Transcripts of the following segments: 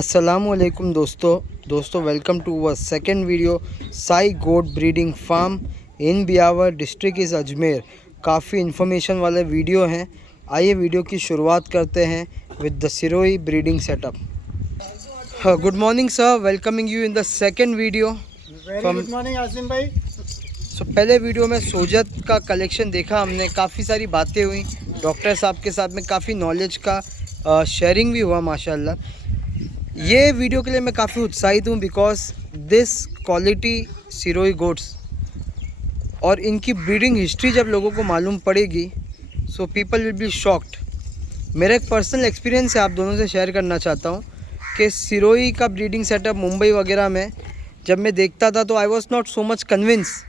अस्सलामुअलैकुम दोस्तों welcome to our second video Sai goat breeding farm in Beawar district is Ajmer. काफ़ी information वाले वीडियो हैं। आइए वीडियो की शुरुआत करते हैं with the Sirohi breeding setup. Good morning sir, welcoming you in the second video. Good morning Asim भाई। पहले वीडियो में सोजत का कलेक्शन देखा हमने, काफ़ी सारी बातें हुई डॉक्टर साहब के साथ में, काफ़ी नॉलेज का शेयरिंग भी हुआ माशाल्लाह। ये वीडियो के लिए मैं काफ़ी उत्साहित हूँ because this quality Sirohi goats और इनकी ब्रीडिंग हिस्ट्री जब लोगों को मालूम पड़ेगी so people will be shocked. मेरा एक पर्सनल एक्सपीरियंस है, आप दोनों से शेयर करना चाहता हूँ कि सिरोही का ब्रीडिंग सेटअप मुंबई वगैरह में जब मैं देखता था तो I was not so much convinced.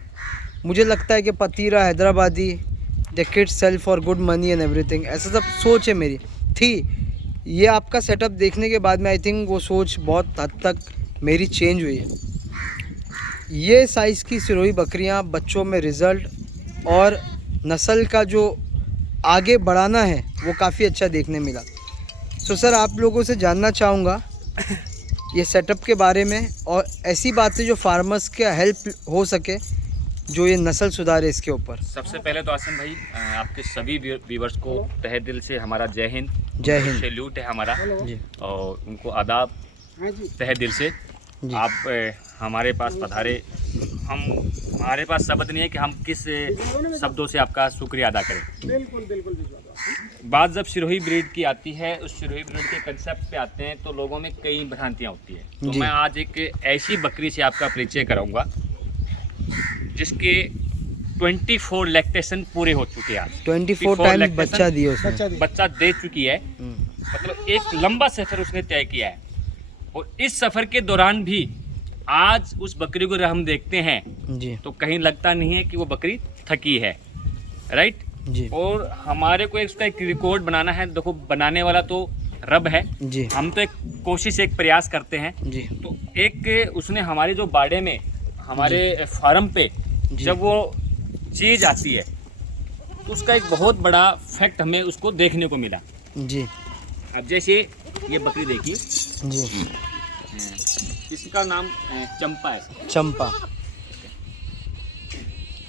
मुझे लगता है कि पतीरा Hyderabadi the kids sell for good money and everything, ऐसा सब सोच है मेरी थी। ये आपका सेटअप देखने के बाद में आई थिंक वो सोच बहुत हद तक मेरी चेंज हुई है। ये साइज़ की सिरोही बकरियां बच्चों में रिज़ल्ट और नस्ल का जो आगे बढ़ाना है वो काफ़ी अच्छा देखने मिला। सो सर, आप लोगों से जानना चाहूँगा ये सेटअप के बारे में और ऐसी बातें जो फार्मर्स के हेल्प हो सके जो ये नस्ल सुधारे इसके ऊपर। सबसे पहले तो आसिम भाई आपके सभी व्यूवर्स को तहे दिल से हमारा जय हिंद सैल्यूट है हमारा जी। और उनको आदाब तहे दिल से। आप हमारे पास पधारे, हमारे पास शब्द नहीं है कि हम किस शब्दों से आपका शुक्रिया अदा करें। बिल्कुल। बात जब सिरोही ब्रीड की आती है, उस सिरोही ब्रीड के कंसेप्ट पे आते हैं तो लोगों में कई भ्रांतियाँ होती है। तो मैं आज एक ऐसी बकरी से आपका परिचय कराऊंगा जिसके 24 लैक्टेशन पूरे हो चुके हैं। 24 टाइम बच्चा दिए उसने, बच्चा दे चुकी है। मतलब एक लंबा सफ़र उसने तय किया है और इस सफ़र के दौरान भी आज उस बकरी को हम देखते हैं जी तो कहीं लगता नहीं है कि वो बकरी थकी है, राइट जी। और हमारे को उसका एक रिकॉर्ड बनाना है। देखो, बनाने वाला तो रब है जी, हम तो एक कोशिश, एक प्रयास करते हैं जी तो एक उसने हमारे जो बाड़े में हमारे फार्म पे जब वो चीज़ आती है तो उसका एक बहुत बड़ा फैक्ट हमें उसको देखने को मिला जी। अब जैसे ये बकरी देखिए जी, इसका नाम चंपा है। चंपा,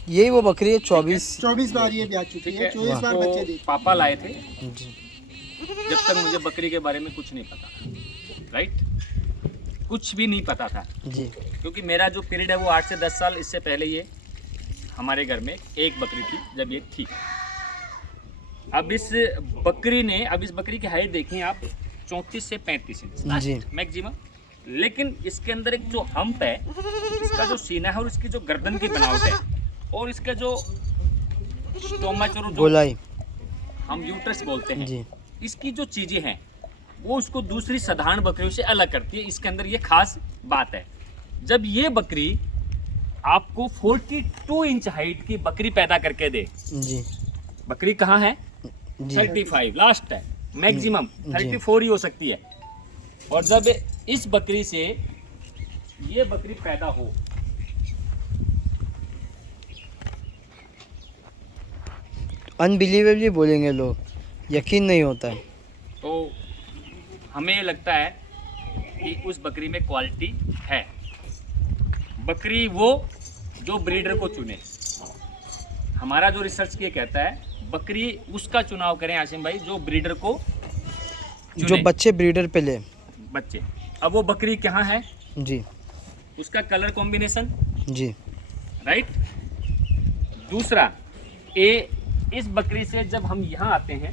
यही वो बकरी है। 24 बार ये ब्याह चुकी है, 24 बार तो बच्चे दी। पापा लाए थे जी जब तक मुझे बकरी के बारे में कुछ नहीं पता, राइट, कुछ भी नहीं पता था जी। क्योंकि मेरा जो पीरियड है वो 8 से 10 साल इससे पहले ये हमारे घर में एक बकरी थी जब ये थी। अब इस बकरी की हाइट देखें आप 34 से 35 इंच मैक्सिमम। लेकिन इसके अंदर एक जो हम्प है, इसका जो सीना है और इसकी जो गर्दन की बनावट है और इसका जो स्टोमच और गोलाई हम यूट्रस बोलते हैं जी, इसकी जो चीज़ें हैं वो उसको दूसरी साधारण बकरियों से अलग करती है। इसके अंदर ये खास बात है। जब ये बकरी आपको 42 इंच हाइट की बकरी पैदा करके दे, जी, बकरी कहाँ है जी, 35 लास्ट है, मैक्सिमम 34 ही हो सकती है। और जब इस बकरी से ये बकरी पैदा हो, अनबिलीवेबली बोलेंगे लोग, यकीन नहीं होता है। तो हमें ये लगता है कि उस बकरी में क्वालिटी है। बकरी वो जो ब्रीडर को चुने। हमारा जो रिसर्च ये कहता है बकरी उसका चुनाव करें आसिम भाई जो ब्रीडर को चुने। जो बच्चे ब्रीडर पे ले बच्चे। अब वो बकरी कहाँ है जी, उसका कलर कॉम्बिनेशन जी, राइट। दूसरा इस बकरी से जब हम यहाँ आते हैं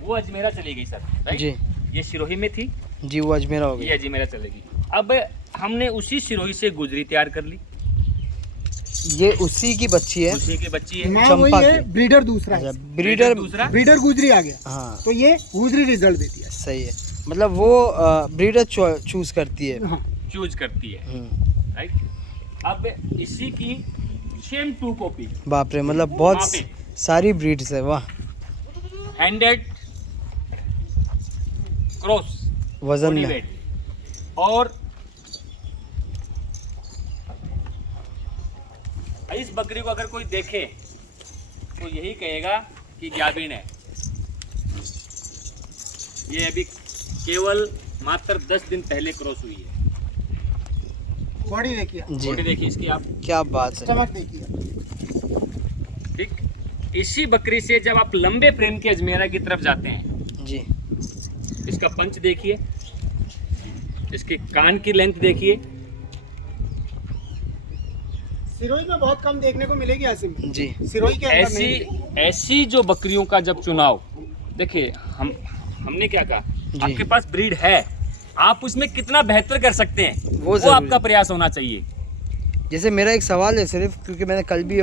वो अजमेरा चली गई सर, राइट जी। ये सिरोही में थी जी, वो अजमेरा हो ये गया। अजमेरा चलेगी। अब हमने उसी सिरोही से गुजरी तैयार कर ली। ये उसी की बच्ची है, उसी की बच्ची है। माँ चंपा वही है, की। ब्रीडर दूसरा है। ब्रीडर दूसरा ब्रीडर गुजरी आ गया, हाँ तो ये गुजरी रिजल्ट देती है। सही है, मतलब वो ब्रीडर चूज करती है। हाँ। चूज करती है, राइट। अब इसी की सेम 2 कॉपी, बाप रे, मतलब बहुत वहाँ पे। सारी ब्रीड्स है, वाह। हैंडेड क्रॉस वजन में वेट और इस बकरी को अगर कोई देखे तो यही कहेगा कि गाभिन है। ये अभी केवल मात्र 10 दिन पहले क्रॉस हुई है। बॉडी देखिए, जी बॉडी देखिए इसकी आप, क्या बात है। स्टमक देखिए। ठीक। इसी बकरी से जब आप लंबे फ्रेम के अजमेरा की तरफ जाते हैं, जी इसका पंच देखिए, इसके कान की लेंथ देखिए, सिरोही में बहुत कम देखने को मिलेगी आसिम। जी सिरोही के अंदर नहीं ऐसी मिलेगी। ऐसी जो बकरियों का जब चुनाव, देखिए हमने क्या कहा, जी। आपके पास ब्रीड है, आप उसमें कितना बेहतर कर सकते हैं वो वो जरूरी आपका है। प्रयास होना चाहिए। जैसे मेरा एक सवाल है सिर्फ, क्योंकि मैंने कल भी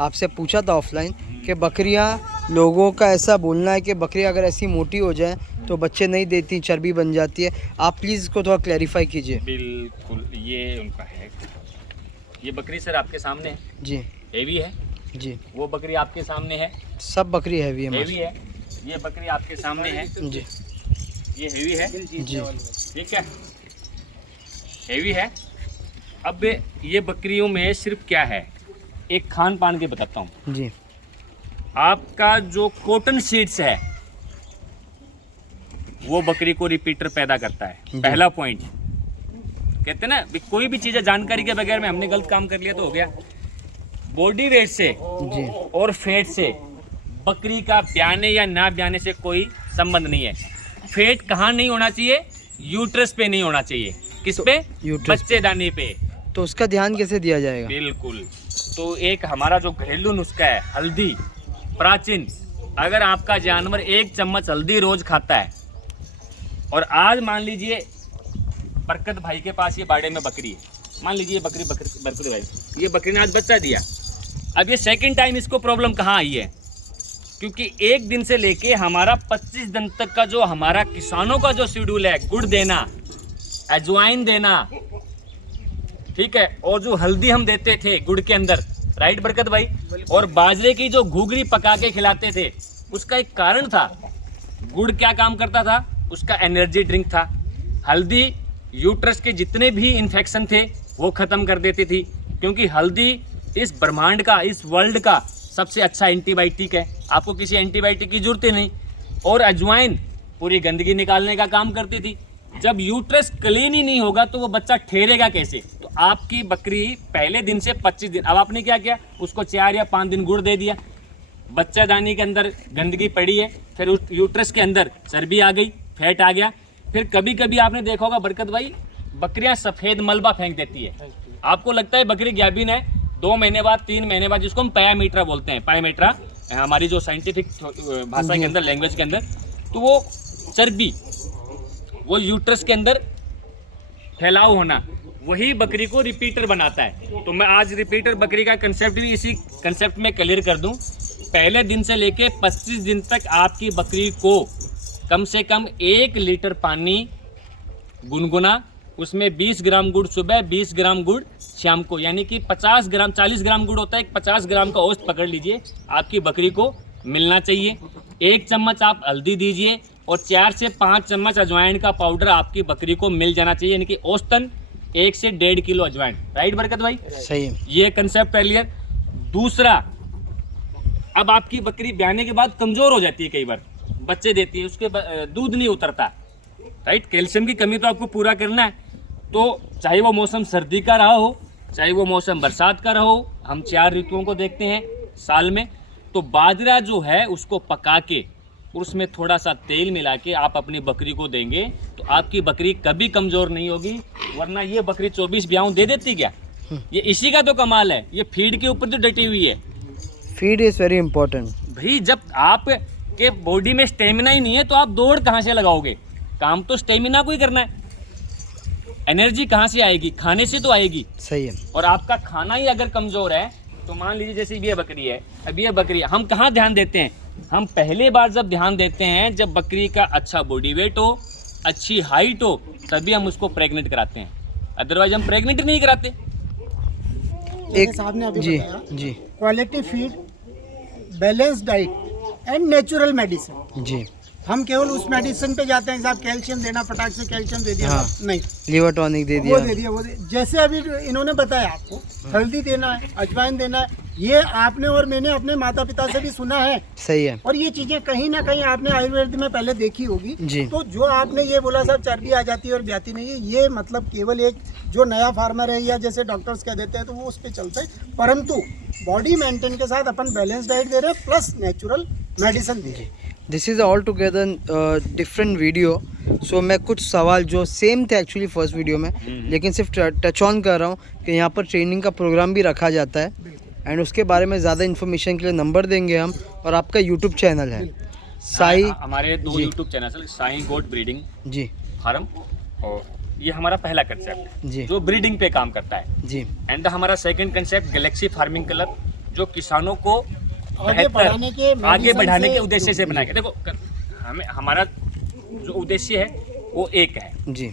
आपसे पूछा था ऑफलाइन कि बकरियां, लोगों का ऐसा बोलना है कि बकरियां अगर ऐसी मोटी हो जाएं तो बच्चे नहीं देती, चर्बी बन जाती है। आप प्लीज़ इसको थोड़ा क्लैरिफाई कीजिए। बिल्कुल, ये उनका है। ये बकरी सर आपके सामने है, जी हेवी है। जी, वो बकरी आपके सामने है, सब बकरी हैवी है हेवी है। ये बकरी आपके सामने है, जी ये हेवी है। जी ठीक है, हेवी है। अब ये बकरियों में सिर्फ क्या है, एक खान पान के बताता हूँ। जी आपका जो कॉटन सीड्स है वो बकरी को रिपीटर पैदा करता है। जी। पहला पॉइंट, कहते हैं ना भी कोई भी चीज़ जानकारी के बगैर में हमने गलत काम कर लिया तो हो गया। बॉडी वेट से जी और फैट से बकरी का ब्याने या ना ब्याने से कोई संबंध नहीं है। फैट कहाँ नहीं होना चाहिए, यूट्रस पे नहीं होना चाहिए। किस पे? यूट्रस बच्चेदानी पे। तो उसका ध्यान कैसे दिया जाएगा? बिल्कुल। तो एक हमारा जो घरेलू नुस्खा है, हल्दी, प्राचीन। अगर आपका जानवर 1 चम्मच हल्दी रोज खाता है, और आज मान लीजिए बरकत भाई के पास ये बाड़े में बकरी है, मान लीजिए ये बरकत भाई, ये बकरी ने आज बच्चा दिया। अब ये सेकंड टाइम इसको प्रॉब्लम कहाँ आई है, क्योंकि 1 दिन से लेके हमारा 25 दिन तक का जो हमारा किसानों का जो शेड्यूल है, गुड़ देना, अजवाइन देना, ठीक है, और जो हल्दी हम देते थे गुड़ के अंदर, राइट बरकत भाई, और बाजरे की जो घुघरी पका के खिलाते थे, उसका एक कारण था। गुड़ क्या काम करता था, उसका एनर्जी ड्रिंक था। हल्दी यूट्रस के जितने भी इन्फेक्शन थे वो खत्म कर देती थी, क्योंकि हल्दी इस ब्रह्मांड का, इस वर्ल्ड का सबसे अच्छा एंटीबायोटिक है। आपको किसी एंटीबायोटिक की जरूरत ही नहीं। और अजवाइन पूरी गंदगी निकालने का काम करती थी। जब यूट्रस क्लीन ही नहीं होगा तो वो बच्चा ठहरेगा कैसे? तो आपकी बकरी पहले दिन से 25 दिन, अब आपने क्या किया, उसको 4 या 5 दिन गुड़ दे दिया, बच्चादानी के अंदर गंदगी पड़ी है, फिर उस यूट्रस के अंदर चर्बी आ गई, फैट आ गया। फिर कभी कभी आपने देखा होगा बरकत भाई, बकरियां सफ़ेद मलबा फेंक देती है। आपको लगता है बकरी गैबिन है, 2 महीने बाद, 3 महीने बाद, जिसको हम पायामीट्रा बोलते हैं, पायामीट्रा हमारी जो साइंटिफिक भाषा के अंदर, लैंग्वेज के अंदर, तो वो चर्बी, वो यूट्रस के अंदर फैलाव होना, वही बकरी को रिपीटर बनाता है। तो मैं आज रिपीटर बकरी का कंसेप्ट भी इसी कंसेप्ट में क्लियर कर दूं। पहले दिन से लेके 25 दिन तक आपकी बकरी को कम से कम 1 लीटर पानी गुनगुना, उसमें 20 ग्राम गुड़ सुबह, 20 ग्राम गुड़ शाम को, यानी कि 50 ग्राम, 40 ग्राम गुड़ होता है, 50 ग्राम का औसत पकड़ लीजिए, आपकी बकरी को मिलना चाहिए। 1 चम्मच आप हल्दी दीजिए और 4 से 5 चम्मच अजवाइन का पाउडर आपकी बकरी को मिल जाना चाहिए, यानी कि औसतन 1 से 1.5 किलो अजवाइन। राइट बरकत भाई? सही है। ये कंसेप्ट क्लियर। दूसरा, अब आपकी बकरी ब्याने के बाद कमज़ोर हो जाती है, कई बार बच्चे देती है, उसके दूध नहीं उतरता, राइट, कैल्शियम की कमी तो आपको पूरा करना है। तो चाहे वो मौसम सर्दी का रहा हो, चाहे वो मौसम बरसात का रहा हो, हम 4 ऋतुओं को देखते हैं साल में। तो बाजरा जो है उसको पका के उसमें थोड़ा सा तेल मिला के आप अपनी बकरी को देंगे तो आपकी बकरी कभी कमज़ोर नहीं होगी। वरना ये बकरी 24 ब्याऊं दे देती क्या? ये इसी का तो कमाल है, ये फीड के ऊपर तो डटी हुई है। फीड इज़ वेरी इंपॉर्टेंट भाई जब आप के बॉडी में स्टेमिना ही नहीं है तो आप दौड़ कहाँ से लगाओगे? काम तो स्टेमिना को ही करना है। एनर्जी कहाँ से आएगी? खाने से तो आएगी। सही है। और आपका खाना ही अगर कमज़ोर है तो मान लीजिए जैसे ये बकरी है, अब ये बकरी, हम कहाँ ध्यान देते हैं? हम पहले बार जब ध्यान देते हैं जब बकरी का अच्छा बॉडी वेट हो, अच्छी हाइट हो, तभी हम उसको प्रेग्नेंट कराते हैं, अदरवाइज हम प्रेग्नेंट नहीं कराते। एक साहब ने अभी जी बताया, जी quality feed, balance diet and natural medicine, जी हम केवल उस मेडिसिन पे जाते हैं, साहब कैल्शियम देना, फटाक से कैल्शियम दे दिया, हाँ। नहीं, लिवर टॉनिक दे वो दिया। दे दिया, वो दे, जैसे अभी इन्होंने बताया आपको हल्दी देना है, अजवाइन देना है, ये आपने और मैंने अपने माता पिता से भी सुना है, सही है और ये चीजें कहीं ना कहीं आपने आयुर्वेद में पहले देखी होगी। जी। तो जो आपने ये बोला साहब चर्बी आ जाती है और ब्याती नहीं है, ये मतलब केवल एक जो नया फार्मर है या जैसे डॉक्टर्स कह देते हैं तो वो उस पर चलते हैं, परंतु बॉडी मेंटेन के साथ अपन बैलेंस डाइट दे रहे हैं प्लस नेचुरल मेडिसिन दे रहे हैं। This is all together different video. So मैं कुछ सवाल जो सेम थे एक्चुअली फर्स्ट वीडियो में, लेकिन सिर्फ टच ऑन कर रहा हूँ कि यहाँ पर ट्रेनिंग का प्रोग्राम भी रखा जाता है, एंड उसके बारे में ज़्यादा इन्फॉर्मेशन के लिए नंबर देंगे हम, और आपका यूट्यूब चैनल है साई। हमारे 2 जी। यूट्यूब चैनल है, साई गोट ब्रीडिंग जी फार्म, और ये हमारा पहला कंसेप्ट जी है जो ब्रीडिंग पे काम करता है। जी एंड हमारा second concept Galaxy farming club, जो किसानों को आगे बढ़ाने के आगे बढ़ाने के से- उद्देश्य से बनाया गया। देखो हमें हमारा जो उद्देश्य है वो एक है, जी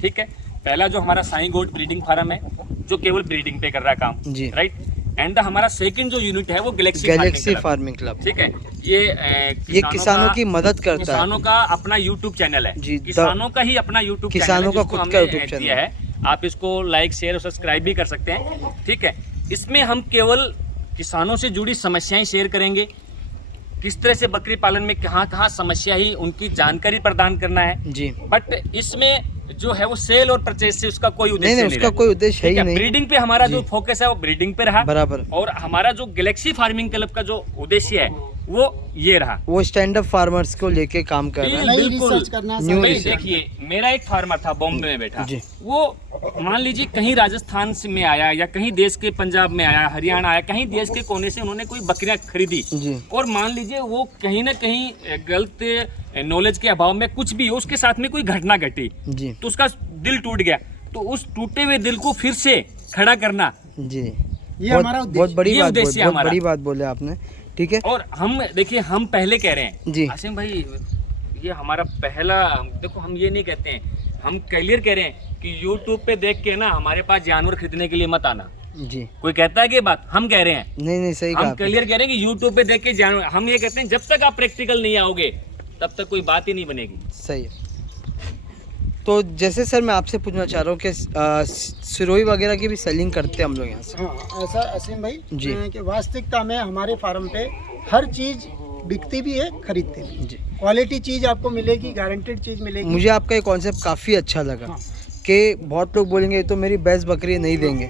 ठीक है। पहला जो हमारा साई गोट ब्रीडिंग फार्म है जो केवल ब्रीडिंग पे कर रहा है काम, जी। राइट। एंड हमारा सेकंड जो यूनिट है वो Galaxy Galaxy farming farming club, club, ठीक है। ये किसानों की मदद करता है। किसानों का अपना यूट्यूब चैनल है जी, किसानों का ही अपना यूट्यूब चैनल किसानों है, का जिसको खुद का हमने YouTube चैनल दिया है। आप इसको लाइक शेयर और सब्सक्राइब भी कर सकते हैं, ठीक है। इसमें हम केवल किसानों से जुड़ी समस्याएं शेयर करेंगे, किस तरह से बकरी पालन में कहाँ कहाँ समस्या ही उनकी जानकारी प्रदान करना है। जी। बट इसमें जो है वो सेल और परचेज से उसका कोई उद्देश्य नहीं, नहीं उसका रहा। कोई उद्देश्य है ठीक ही नहीं। ब्रीडिंग पे हमारा जो जी। फोकस है वो ब्रीडिंग पे रहा, बराबर। और हमारा जो गैलेक्सी फार्मिंग क्लब का जो उद्देश्य है वो ये रहा। वो स्टैंड अप फार्मर्स को लेके काम कर रहा है। नई बिल्कुल। रिसर्च करना, न्यू भाई रिसर्च। देखिए, मेरा एक फार्मर था बॉम्बे में बैठा, जी। वो मान लीजिए कहीं राजस्थान से में आया या कहीं देश के पंजाब में आया, हरियाणा आया, कहीं देश के कोने से उन्होंने कोई बकरियां खरीदी, जी। और मान लीजिए वो कहीं ना कहीं गलत नॉलेज के अभाव में कुछ भी उसके साथ में कोई घटना घटी, जी तो उसका दिल टूट गया। तो उस टूटे हुए दिल को फिर से खड़ा करना, जी ये बहुत हमारा उद्देश्य, बहुत बड़ी ये बात उद्देश्य बहुत हमारा। बड़ी बात बोले आपने, ठीक है। और हम देखिए, हम पहले कह रहे हैं जी। आसिम भाई, ये हमारा पहला, देखो हम ये नहीं कहते हैं, हम क्लियर कह रहे हैं कि YouTube पे देख के ना हमारे पास जानवर खरीदने के लिए मत आना। जी कोई कहता है कि ये बात हम कह रहे हैं, नहीं सही कहा हम आपने। क्लियर कह रहे हैं कि YouTube पे देख के जानवर, हम ये कहते हैं जब तक आप प्रैक्टिकल नहीं आओगे तब तक कोई बात ही नहीं बनेगी। सही है। तो जैसे सर मैं आपसे पूछना चाह रहा हूँ कि सिरोही वगैरह की भी सेलिंग करते हैं हम लोग यहाँ से। हाँ ऐसा असीम भाई जी। कि वास्तविकता में हमारे फार्म पे हर चीज बिकती भी है, खरीदते भी। जी। क्वालिटी चीज आपको मिलेगी, गारंटेड चीज मिलेगी। मुझे आपका ये कॉन्सेप्ट काफ़ी अच्छा लगा हाँ। कि बहुत लोग बोलेंगे ये तो मेरी बेस्ट बकरी नहीं देंगे,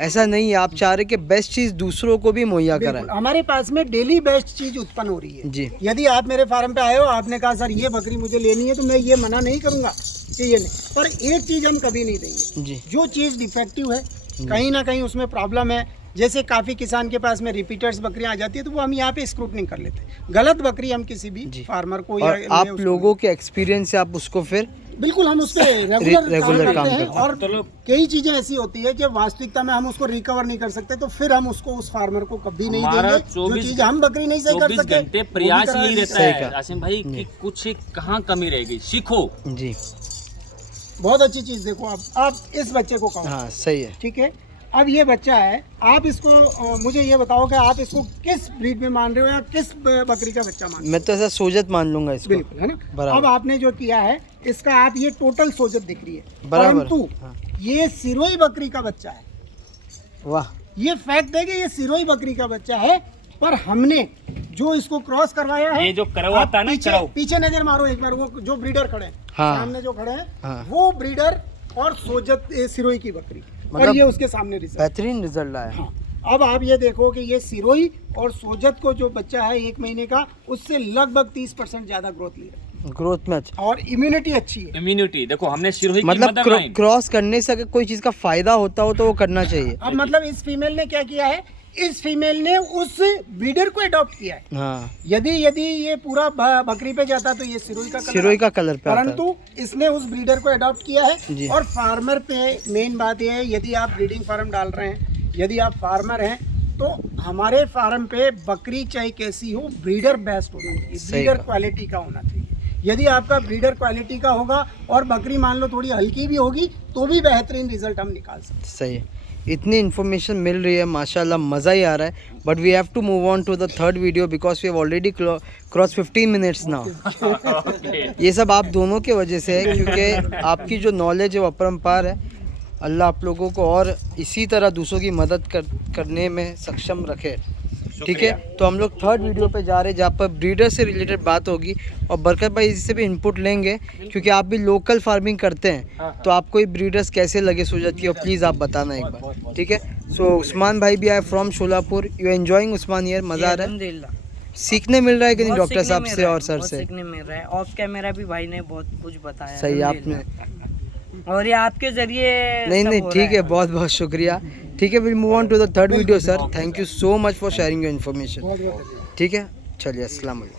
ऐसा नहीं है। आप चाह रहे कि बेस्ट चीज़ दूसरों को भी मुहैया कराएं। बिल्कुल, हमारे पास में डेली बेस्ट चीज उत्पन्न हो रही है। जी। यदि आप मेरे फार्म पे आए हो, आपने कहा सर ये बकरी मुझे लेनी है, तो मैं ये मना नहीं करूंगा कि ये नहीं, पर एक चीज हम कभी नहीं देंगे, जी जो चीज डिफेक्टिव है, कहीं ना कहीं उसमें प्रॉब्लम है। जैसे काफी किसान के पास में रिपीटर्स बकरियां आ जाती है, तो वो हम यहाँ पे स्क्रूटनिंग कर लेते हैं। गलत बकरी हम किसी भी जी। फार्मर को और या आप उसको- लोगों के एक्सपीरियंस से आप उसको फिर बिल्कुल हम उस पर रेगुलर रेगुलर काम काम करते हैं। करते और तो लोग कई चीजें ऐसी होती है कि वास्तविकता में हम उसको रिकवर नहीं कर सकते, तो फिर हम उसको उस फार्मर को कभी नहीं हमारा देंगे। जो 24 चीज हम बकरी नहीं सही कर 24 सकते, घंटे वो भी प्रयास करा यही देंगे। रहता सही है कहा। आसिम भाई जी। कि कुछ कहाँ कमी रह गई, सीखो। जी बहुत अच्छी चीज देखो, आप इस बच्चे को कहो, हाँ सही है। ठीक है। अब ये बच्चा है, आप इसको मुझे ये बताओ कि आप इसको किस ब्रीड में मान रहे हो या किस बकरी का बच्चा मान रहे हो? मैं तो ऐसा सोजत मान लूंगा इसको। बिल्कुल, है ना। बराबर। अब आपने जो किया है, इसका आप ये टोटल सोजत दिख रही है, बराबर। परंतु हाँ। ये सिरोही बकरी का बच्चा है। वाह। ये फैक्ट है कि ये सिरोही बकरी का बच्चा है, पर हमने जो इसको क्रॉस करवाया है, ये जो करवाता है ना, पीछे, कराओ। पीछे नजर मारो एक बार, वो जो ब्रीडर खड़े हैं, हाँ। सामने जो खड़े हैं, हाँ। वो ब्रीडर और सोजत सिरोही की बकरी, मतलब और ये उसके सामने रिजल्ट। बेहतरीन रिजल्ट आया। हाँ। अब आप ये देखो कि ये सिरोही और सोजत को जो बच्चा है 1 महीने का, उससे लगभग 30% ज्यादा ग्रोथ ले रहा है, ग्रोथ में अच्छा। और इम्यूनिटी अच्छी है। इम्यूनिटी देखो, हमने सिरोही की मतलब मदर लाइन, क्रॉस करने से अगर कोई चीज़ का फायदा होता हो तो वो करना चाहिए। अब मतलब इस फीमेल ने क्या किया है, इस फीमेल ने उस ब्रीडर को अडॉप्ट किया है। हाँ यदि ये पूरा बकरी पे जाता तो ये सिरोही का कलर सिरोही का कलर पे आता है। परंतु इसने उस ब्रीडर को अडॉप्ट किया जी। है। और फार्मर पे मेन बात यह है, यदि आप ब्रीडिंग फार्म डाल रहे हैं, यदि आप फार्मर हैं, तो हमारे फार्म पे बकरी चाहे कैसी हो, ब्रीडर बेस्ट होना चाहिए, सही ब्रीडर कहा। क्वालिटी का होना चाहिए। यदि आपका ब्रीडर क्वालिटी का होगा और बकरी मान लो थोड़ी हल्की भी होगी, तो भी बेहतरीन रिजल्ट हम निकाल सकते हैं। सही है। इतनी इन्फॉर्मेशन मिल रही है माशाल्लाह, मज़ा ही आ रहा है. But we have to move on to the third video because we have already cross 15 minutes now. ये सब आप दोनों के वजह से है, क्योंकि आपकी जो नॉलेज है वो अपरंपार है. अल्लाह आप लोगों को और इसी तरह दूसरों की मदद करने में सक्षम रखे. ठीक है, तो हम लोग थर्ड वीडियो पे जा रहे हैं जहाँ पर ब्रीडर से रिलेटेड बात होगी और बरकत भाई इससे भी इनपुट लेंगे, क्योंकि आप भी लोकल फार्मिंग करते हैं. तो आपको ये ब्रीडर्स कैसे लगे सुजत की, और प्लीज़ आप बताना एक बार. ठीक है, सो उस्मान भाई भी आए from Sholapur. You enjoying Usman यार, मज़ा आ रहा है, सीखने मिल रहा है कि नहीं डॉक्टर साहब से और सर से? सीखने मिल रहा है. ऑफ कैमरा भी भाई ने बहुत कुछ बताया. सही आपने, और ये आपके जरिए नहीं ठीक है, बहुत बहुत शुक्रिया. ठीक है, will move on to the third video sir. Thank you so much for sharing your information. ठीक है, चलिए अस्सलाम वालेकुम.